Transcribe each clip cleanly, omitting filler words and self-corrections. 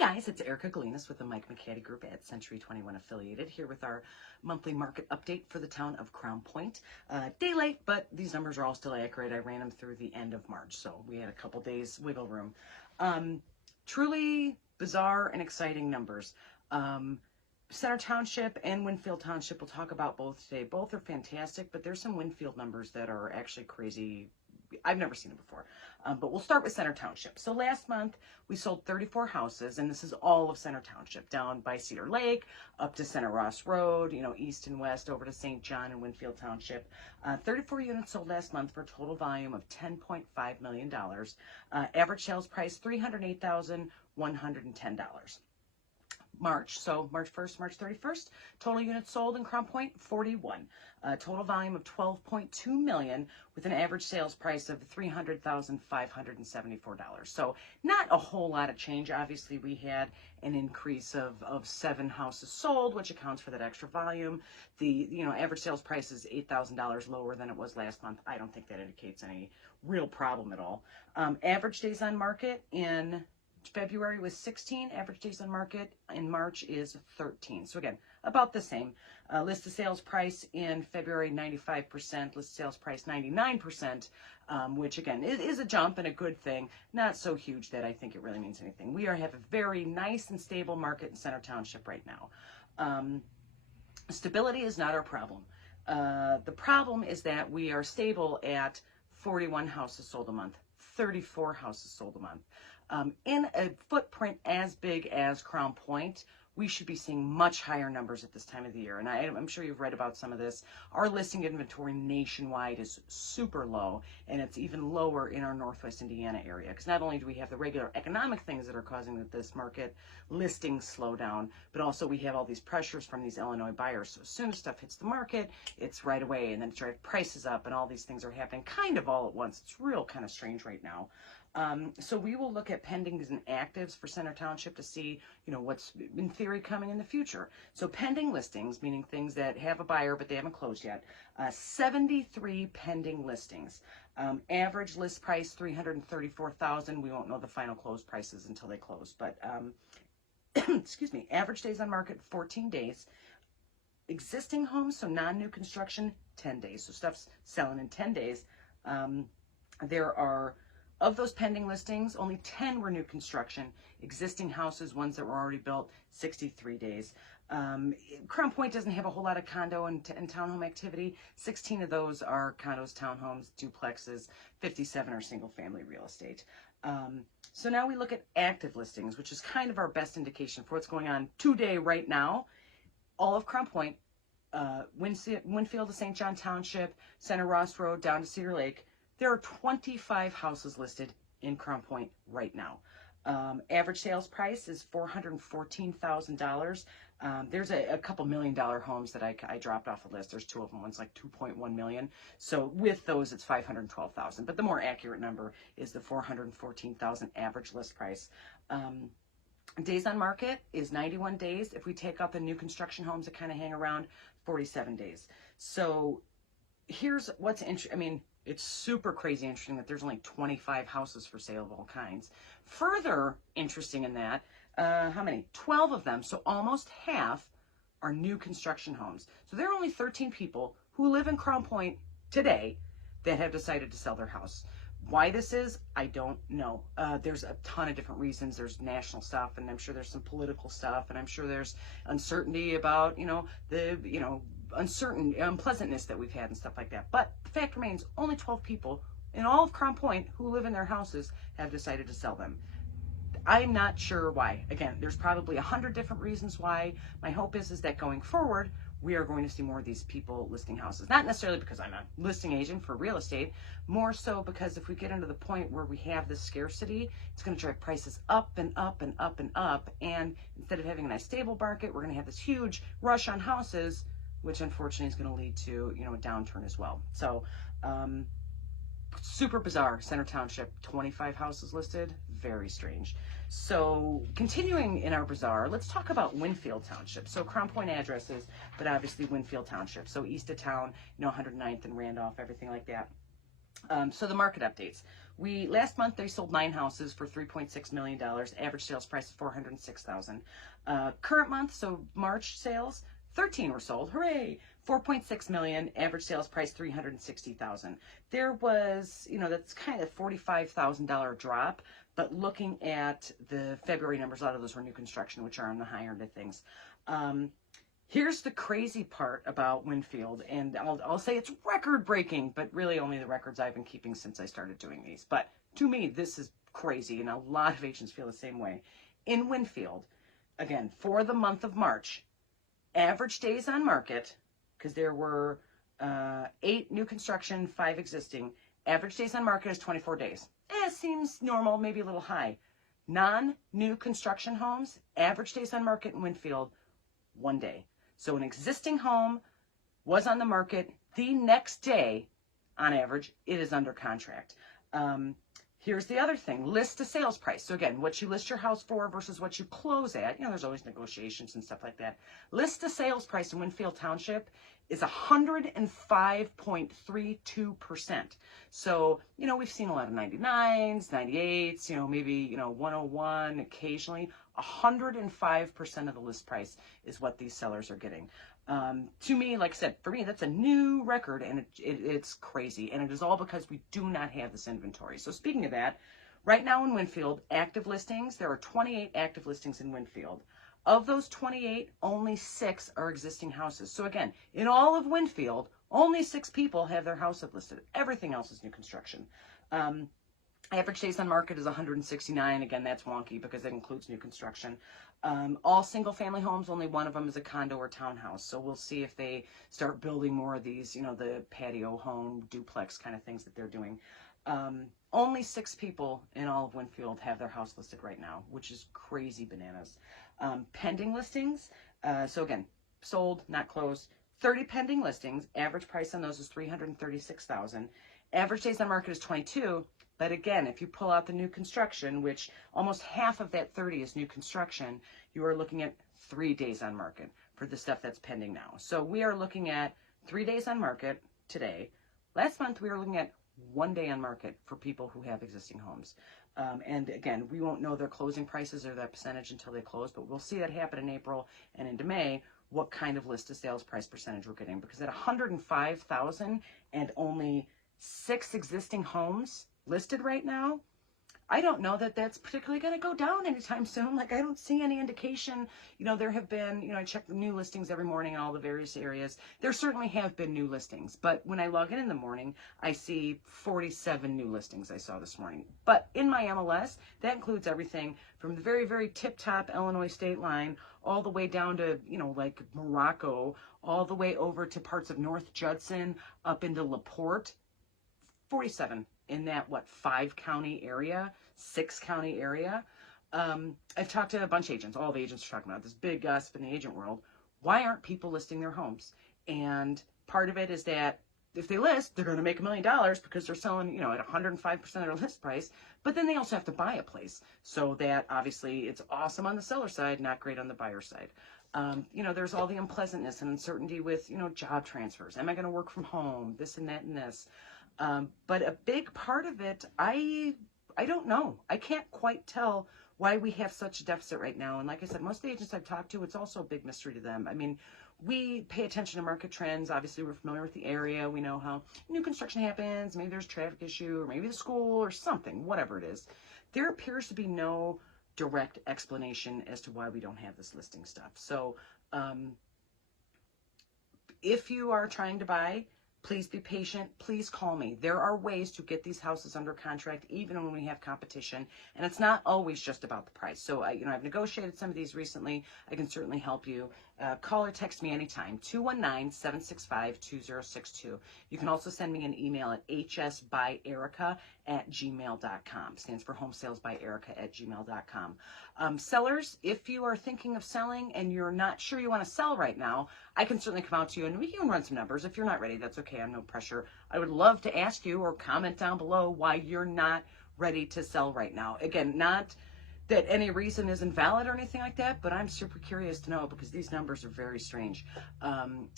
guys, it's Erica Galinas with the Mike McCady Group at Century 21 Affiliated, here with our monthly market update for the town of Crown Point. Day late, but these numbers are all still accurate. I ran them through the end of March, so we had a couple days wiggle room. Truly bizarre and exciting numbers. Center Township and Winfield Township, we'll talk about both today. Both are fantastic, but there's some Winfield numbers that are actually crazy. I've never seen them before, but we'll start with Center Township. So last month we sold 34 houses, and this is all of Center Township, down by Cedar Lake, up to Center Ross Road, east and west, over to St. John and Winfield Township. 34 units sold last month for a total volume of $10.5 million. Average sales price, $308,110. March 1st, March 31st, total units sold in Crown Point, 41. Total volume of $12.2 million with an average sales price of $300,574. So not a whole lot of change. Obviously, we had an increase of 7 houses sold, which accounts for that extra volume. The average sales price is $8,000 lower than it was last month. I don't think that indicates any real problem at all. Average days on market in February was 16. Average days on market in March is 13. So again, about the same. List of sales price in February, 95%. List sales price, 99%, which again is a jump and a good thing. Not so huge that I think it really means anything. We have a very nice and stable market in Center Township right now. Stability is not our problem. The problem is that we are stable at 41 houses sold a month, 34 houses sold a month. In a footprint as big as Crown Point, we should be seeing much higher numbers at this time of the year. And I'm sure you've read about some of this. Our listing inventory nationwide is super low, and it's even lower in our Northwest Indiana area. Because not only do we have the regular economic things that are causing this market listings slow down, but also we have all these pressures from these Illinois buyers. So as soon as stuff hits the market, it's right away, and then it drives prices up, and all these things are happening kind of all at once. It's real kind of strange right now. So we will look at pendings and actives for Center Township to see, what's in theory coming in the future. So pending listings, meaning things that have a buyer but they haven't closed yet. 73 pending listings. Average list price $334,000. We won't know the final close prices until they close, but excuse me. Average days on market 14 days. Existing homes, so non-new construction, 10 days. So stuff's selling in 10 days. There are, of those pending listings, only 10 were new construction. Existing houses, ones that were already built, 63 days. Crown Point doesn't have a whole lot of condo and townhome activity. 16 of those are condos, townhomes, duplexes. 57 are single family real estate. So now we look at active listings, which is kind of our best indication for what's going on today, right now. All of Crown Point, Winfield to St. John Township, Center Ross Road down to Cedar Lake. There are 25 houses listed in Crown Point right now. Average sales price is $414,000. There's a couple $1 million homes that I dropped off the list. There's 2 of them. One's like 2.1 million. So with those, it's 512,000. But the more accurate number is the 414,000 average list price. Days on market is 91 days. If we take out the new construction homes that kind of hang around, 47 days. So here's what's interesting. It's super crazy interesting that there's only 25 houses for sale of all kinds. Further interesting in that, how many? 12 of them, so almost half, are new construction homes. So there are only 13 people who live in Crown Point today that have decided to sell their house. Why this is, I don't know. There's a ton of different reasons. There's national stuff, and I'm sure there's some political stuff, and I'm sure there's uncertainty about, unpleasantness that we've had and stuff like that. But the fact remains, only 12 people in all of Crown Point who live in their houses have decided to sell them. I'm not sure why. Again, there's probably 100 different reasons why. My hope is that going forward, we are going to see more of these people listing houses. Not necessarily because I'm a listing agent for real estate, more so because if we get into the point where we have this scarcity, it's going to drive prices up and up and up and up. And instead of having a nice stable market, we're going to have this huge rush on houses, which unfortunately is going to lead to, a downturn as well. So, super bizarre. Center Township, 25 houses listed. Very strange. So, continuing in our bizarre, let's talk about Winfield Township. So, Crown Point addresses, but obviously Winfield Township. So, east of town, 109th and Randolph, everything like that. So the market updates. Last month they sold 9 houses for $3.6 million. Average sales price is $406,000. Current month, so March sales, 13 were sold. Hooray! 4.6 million. Average sales price $360,000. There was, that's kind of $45,000 drop. But looking at the February numbers, a lot of those were new construction, which are on the higher end of things. Here's the crazy part about Winfield, and I'll say it's record-breaking, but really only the records I've been keeping since I started doing these. But to me, this is crazy, and a lot of agents feel the same way. In Winfield, again, for the month of March, average days on market, because there were 8 new construction, 5 existing, average days on market is 24 days. Seems normal, maybe a little high. Non-new construction homes, average days on market in Winfield, 1 day. So an existing home was on the market. The next day, on average, it is under contract. Here's the other thing, list to sales price. So again, what you list your house for versus what you close at. There's always negotiations and stuff like that. List to sales price in Winfield Township is 105.32%. So, we've seen a lot of 99s, 98s, maybe, 101 occasionally. 105% of the list price is what these sellers are getting. To me, like I said, for me, that's a new record, and it's crazy. And it is all because we do not have this inventory. So speaking of that, right now in Winfield, active listings, there are 28 active listings in Winfield. Of those 28, only 6 are existing houses. So again, in all of Winfield, only 6 people have their house listed. Everything else is new construction. Average days on market is 169. Again, that's wonky because it includes new construction. All single family homes, only one of them is a condo or townhouse. So we'll see if they start building more of these, the patio home, duplex kind of things that they're doing. Only 6 people in all of Winfield have their house listed right now, which is crazy bananas. Pending listings, so again, sold, not closed. 30 pending listings. Average price on those is $336,000. Average days on market is 22. But again, if you pull out the new construction, which almost half of that 30 is new construction, you are looking at 3 days on market for the stuff that's pending now. So we are looking at 3 days on market today. Last month, we were looking at 1 day on market for people who have existing homes. And again, we won't know their closing prices or that percentage until they close, but we'll see that happen in April and into May, what kind of list to sales price percentage we're getting. Because at 105,000 and only 6 existing homes listed right now, I don't know that that's particularly going to go down anytime soon. Like, I don't see any indication. There have been, I check the new listings every morning in all the various areas. There certainly have been new listings. But when I log in the morning, I see 47 new listings I saw this morning. But in my MLS, that includes everything from the very, very tip-top Illinois state line all the way down to, like Morocco, all the way over to parts of North Judson, up into LaPorte. 47 in that, 5-county area, 6-county area. I've talked to a bunch of agents. All the agents are talking about this, big gossip in the agent world. Why aren't people listing their homes? And part of it is that if they list, they're going to make $1 million because they're selling, at 105% of their list price. But then they also have to buy a place. So that obviously it's awesome on the seller side, not great on the buyer side. There's all the unpleasantness and uncertainty with, job transfers. Am I going to work from home? This and that and this. But a big part of it, I don't know. I can't quite tell why we have such a deficit right now. And like I said, most of the agents I've talked to, it's also a big mystery to them. I mean, we pay attention to market trends. Obviously, we're familiar with the area. We know how new construction happens. Maybe there's a traffic issue, or maybe the school or something, whatever it is. There appears to be no direct explanation as to why we don't have this listing stuff. So if you are trying to buy, please be patient. Please call me. There are ways to get these houses under contract even when we have competition, and it's not always just about the price. So, I've negotiated some of these recently. I can certainly help you. Call or text me anytime, 219-765-2062. You can also send me an email at hsbyerica@gmail.com. Stands for homesalesbyerica@gmail.com. Sellers, if you are thinking of selling and you're not sure you want to sell right now, I can certainly come out to you and we can run some numbers. If you're not ready, that's okay. I'm no pressure. I would love to ask you or comment down below why you're not ready to sell right now. Again, that any reason is invalid or anything like that, but I'm super curious to know because these numbers are very strange.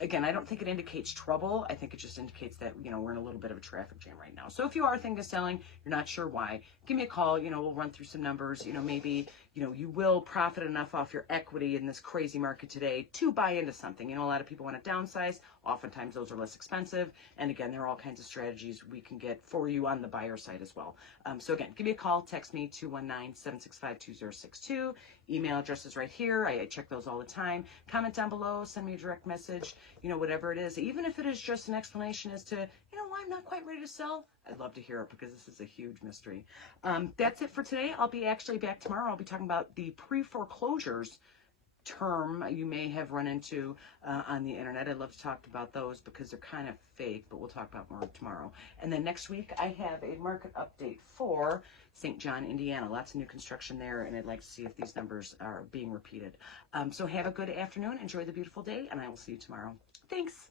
Again, I don't think it indicates trouble. I think it just indicates that, we're in a little bit of a traffic jam right now. So if you are thinking of selling, you're not sure why, give me a call. We'll run through some numbers. Maybe, you will profit enough off your equity in this crazy market today to buy into something. A lot of people want to downsize. Oftentimes those are less expensive. And again, there are all kinds of strategies we can get for you on the buyer side as well. So again, give me a call, text me 219-765-2062. Email address is right here. I check those all the time. Comment down below, send me a direct message, whatever it is. Even if it is just an explanation as to, why I'm not quite ready to sell, I'd love to hear it because this is a huge mystery. That's it for today. I'll be actually back tomorrow. I'll be talking about the pre-foreclosures term you may have run into on the internet. I'd love to talk about those because they're kind of fake, but we'll talk about more tomorrow. And then next week, I have a market update for St. John, Indiana. Lots of new construction there, and I'd like to see if these numbers are being repeated. So have a good afternoon. Enjoy the beautiful day, and I will see you tomorrow. Thanks.